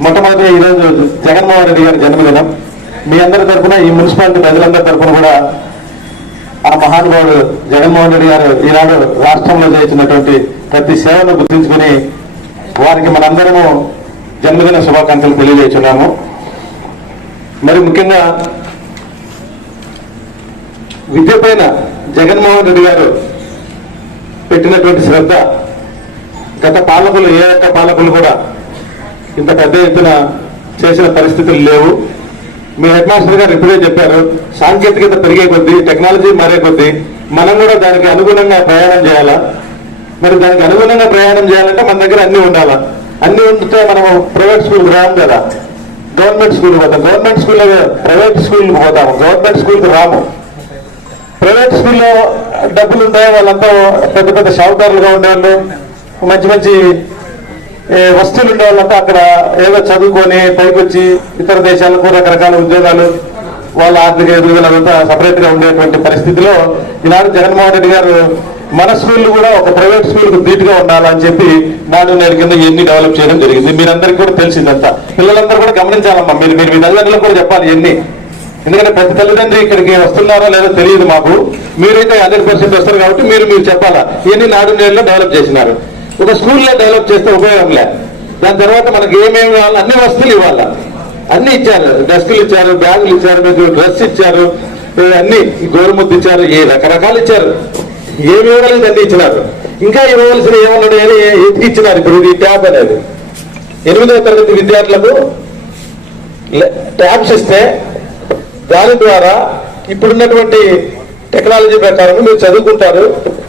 మొట్టమొదటి ఈరోజు జగన్మోహన్ రెడ్డి గారి జన్మదినం. మీ అందరి తరఫున ఈ మున్సిపాలిటీ ప్రజలందరి తరఫున కూడా ఆ మహానుభావుడు జగన్మోహన్ రెడ్డి గారు ఈనాడు రాష్ట్రంలో చేసినటువంటి ప్రతి సేవను గుర్తించుకుని వారికి మనందరము జన్మదిన శుభాకాంక్షలు తెలియజేస్తున్నాము. మరి ముఖ్యంగా విద్య పైన జగన్మోహన్ రెడ్డి గారు పెట్టినటువంటి శ్రద్ధ గత పాలకులు ఏ ఒక్క పాలకులు కూడా ఇంత పెద్ద ఎత్తున చేసిన పరిస్థితులు లేవు. మీ హెడ్ మాస్టర్ గారు ఇప్పుడే చెప్పారు సాంకేతికత పెరిగే కొద్దీ టెక్నాలజీ మారే కొద్దీ మనం కూడా దానికి అనుగుణంగా ప్రయాణం చేయాలా? మరి దానికి అనుగుణంగా ప్రయాణం చేయాలంటే మన దగ్గర అన్ని ఉండాలా? అన్ని ఉంటే మనం ప్రైవేట్ స్కూల్కి రాము కదా? గవర్నమెంట్ స్కూల్ పోతాం. గవర్నమెంట్ స్కూల్లో ప్రైవేట్ స్కూల్కి పోతాము. గవర్నమెంట్ స్కూల్కి రాము. ప్రైవేట్ స్కూల్లో డబ్బులు ఉండే వాళ్ళంతా పెద్ద పెద్ద షావుకారులుగా ఉండేవాళ్ళు. మంచి మంచి వస్తువులు ఉండే వాళ్ళంతా అక్కడ ఏదో చదువుకొని పైకి వచ్చి ఇతర దేశాలకు రకరకాల ఉద్యోగాలు వాళ్ళ ఆర్థిక ఎదుగుదల అంతా సపరేట్గా ఉండేటువంటి పరిస్థితిలో ఈనాడు జగన్మోహన్ రెడ్డి గారు మన స్కూల్ కూడా ఒక ప్రైవేట్ స్కూల్కు ధీటుగా ఉండాలని చెప్పి నాడు నేడు కింద ఎన్ని డెవలప్ చేయడం జరిగింది. మీరందరికీ కూడా తెలిసిందంతా. పిల్లలందరూ కూడా గమనించాలమ్మా. మీరు మీరు మీ తల్లిదండ్రులకు కూడా చెప్పాలి ఎన్ని. ఎందుకంటే ప్రతి తల్లిదండ్రి ఇక్కడికి వస్తున్నారో లేదో తెలియదు మాకు. మీరైతే హండ్రెడ్ పర్సెంట్ వస్తారు కాబట్టి మీరు మీరు చెప్పాలా? ఇవన్నీ నాడు నేడులో డెవలప్ చేసినారు? ఒక స్కూల్లో డెవలప్ చేస్తే ఉపయోగం లే. దాని తర్వాత మనకి ఏమేమి కావాలి అన్ని వస్తువులు ఇవ్వాలి. అన్ని ఇచ్చారు. డస్కులు ఇచ్చారు బ్యాగులు ఇచ్చారు మీకు డ్రెస్ ఇచ్చారు అన్ని గోరుముద్దు ఇచ్చారు ఏ రకరకాలు ఇచ్చారు. ఏమి ఇవ్వగలిగింది అన్ని ఇచ్చినారు. ఇంకా ఇవ్వవలసిన ఏమన్నాడు అని ఇచ్చినారు? ఇప్పుడు ఇది ట్యాబ్ అనేది. ఎనిమిదవ తరగతి విద్యార్థులకు ట్యాబ్స్ ఇస్తే దాని ద్వారా ఇప్పుడున్నటువంటి టెక్నాలజీ ప్రకారం మీరు చదువుకుంటారు.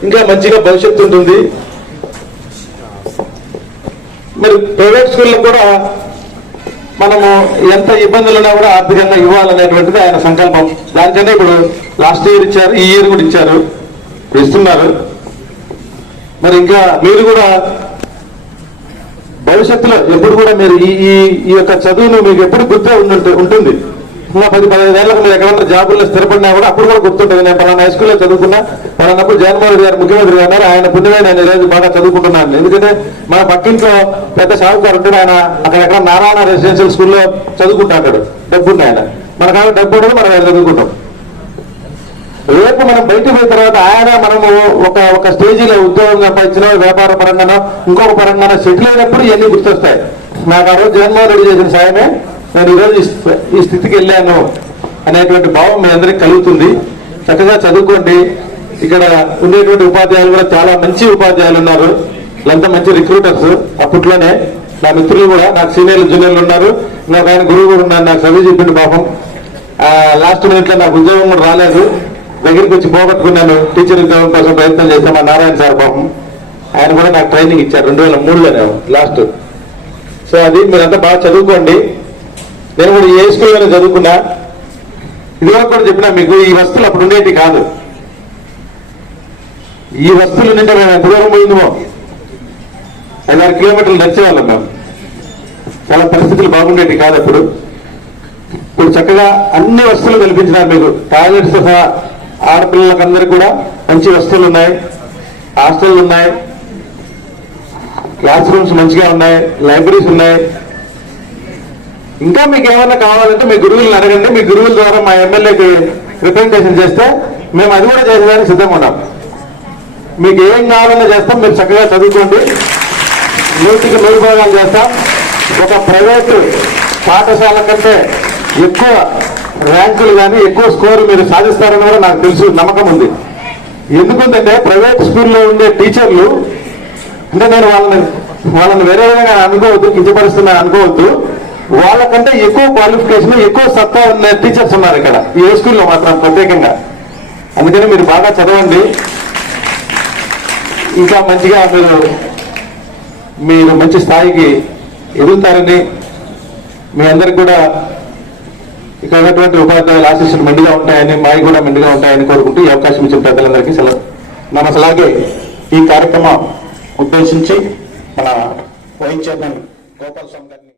ఇంకా మంచిగా భవిష్యత్తు ఉంటుంది. మరి ప్రైవేట్ స్కూల్లో కూడా మనము ఎంత ఇబ్బందులు ఉన్నా కూడా ఆర్థికంగా ఇవ్వాలనేటువంటిది ఆయన సంకల్పం. దానికన్నా ఇప్పుడు లాస్ట్ ఇయర్ ఇచ్చారు ఈ ఇయర్ కూడా ఇచ్చారు. ఇస్తున్నారు. మరి ఇంకా మీరు కూడా భవిష్యత్తులో ఎప్పుడు కూడా మీరు ఈ ఈ యొక్క చదువును మీకు ఎప్పుడు గుర్తే ఉంటుంది. ఇంకా పది పదిహేను ఏళ్ళకు మీరు ఎక్కడన్నా జాబుల్లో స్థిరపడినా కూడా అప్పుడు కూడా గుర్తుంటుంది. నేను పలానా హై స్కూల్లో చదువుకున్నా పలానప్పుడు జగన్మోహన్ రెడ్డి గారు ముఖ్యమంత్రి అన్నారు ఆయన పుణ్యమైన నేను ఈరోజు బాగా చదువుకుంటున్నాను. ఎందుకంటే మన పక్కింట్లో పెద్ద సాగుకారు ఉంటాడు ఆయన అక్కడెక్కడ నారాయణ రెసిడెన్షియల్ స్కూల్లో చదువుకుంటాడు డబ్బున్న ఆయన. మన కాదు డబ్బు ఉండదు మనం ఆయన చదువుకుంటాం. రేపు మనం బయటకు పోయిన తర్వాత ఆయన మనము ఒక ఒక స్టేజీలో ఉద్యోగం సంపాదించిన వ్యాపార పరంగానో ఇంకొక పరంగానో సెటిల్ అయినప్పుడు ఇవన్నీ గుర్తొస్తాయి. నాకు ఆ రోజు జగన్మోహన్ రెడ్డి చేసిన సాయమే. నేను ఈరోజు ఈ ఈ స్థితికి వెళ్ళాను అనేటువంటి భావం మీ అందరికి కలుగుతుంది. చక్కగా చదువుకోండి. ఇక్కడ ఉండేటువంటి ఉపాధ్యాయులు కూడా చాలా మంచి ఉపాధ్యాయులు ఉన్నారు. వీళ్ళంతా మంచి రిక్రూటర్స్ అప్పట్లోనే. నా మిత్రులు కూడా నాకు సీనియర్లు జూనియర్లు ఉన్నారు. నాకు ఆయన గురువు కూడా ఉన్నారు నాకు చదివి చెప్పిండు పాపం. లాస్ట్ మినిట్లో నాకు ఉద్యోగం కూడా రాలేదు. దగ్గరికి వచ్చి పోగొట్టుకున్నాను. టీచర్ ఉద్యోగం కోసం ప్రయత్నం చేశాను మా నారాయణ సార్ పాపం. ఆయన కూడా నాకు ట్రైనింగ్ ఇచ్చారు. రెండు వేల మూడులోనే లాస్ట్. సో అది మీరంతా బాగా చదువుకోండి. నేను కూడా ఏ స్కూల్లోనే చదువుకున్నా. ఇదివరకు కూడా చెప్పినా మీకు ఈ వస్తువులు అప్పుడు ఉండేటి కాదు. ఈ వస్తువులు నింటే మేము ఎంత దూరం పోయిందో. ఐదారు కిలోమీటర్లు నడిచేవాళ్ళం మేము. చాలా పరిస్థితులు బాగుండేటి కాదు అప్పుడు. ఇప్పుడు చక్కగా అన్ని వస్తువులు కల్పించినారు మీకు. టాయిలెట్స్ సహా ఆడపిల్లలకు కూడా మంచి వస్తువులు ఉన్నాయి. హాస్టల్ ఉన్నాయి. క్లాస్ రూమ్స్ మంచిగా ఉన్నాయి. లైబ్రరీస్ ఉన్నాయి. ఇంకా మీకు ఏమైనా కావాలంటే మీ గురువులను అడగండి. మీ గురువుల ద్వారా మా ఎమ్మెల్యేకి రిప్రజెంటేషన్ చేస్తే మేము అది కూడా చేసేదానికి సిద్ధంగా ఉన్నాం. మీకు ఏం కావాలన్నా చేస్తాం. మీరు చక్కగా చదువుకోండి. నూటికి నూరు భాగాలు చేస్తాం. ఒక ప్రైవేటు పాఠశాల కంటే ఎక్కువ ర్యాంకులు కానీ ఎక్కువ స్కోర్ మీరు సాధిస్తారని కూడా నాకు తెలుసు. నమ్మకం ఉంది. ఎందుకంటే ప్రైవేట్ స్కూల్లో ఉండే టీచర్లు అంటే నేను వాళ్ళని వాళ్ళని వేరే విధంగా అనుకోవద్దు కించపరుస్తున్నా అనుకోవద్దు. వాళ్ళకంటే ఎక్కువ క్వాలిఫికేషన్ ఎక్కువ సత్తా ఉన్న టీచర్స్ ఉన్నారు ఇక్కడ. ఈ ఏ స్కూల్లో మాత్రం ప్రత్యేకంగా. అందుకని మీరు బాగా చదవండి. ఇంకా మంచిగా మీరు మీరు మంచి స్థాయికి ఎదుగుతారని మీ అందరికి కూడా ఇక్కడ ఉన్నటువంటి ఉపాధ్యాయుల ఆశీస్సులు మెండుగా ఉంటాయని మావి కూడా మెండుగా ఉంటాయని కోరుకుంటూ ఈ అవకాశం ఇచ్చిన పెద్దలందరికీ సెలవు. నమస్తే అలాగే ఈ కార్యక్రమం ఉద్దేశించి మన వైస్ చైర్మన్ గోపాల్ స్వామి గారిని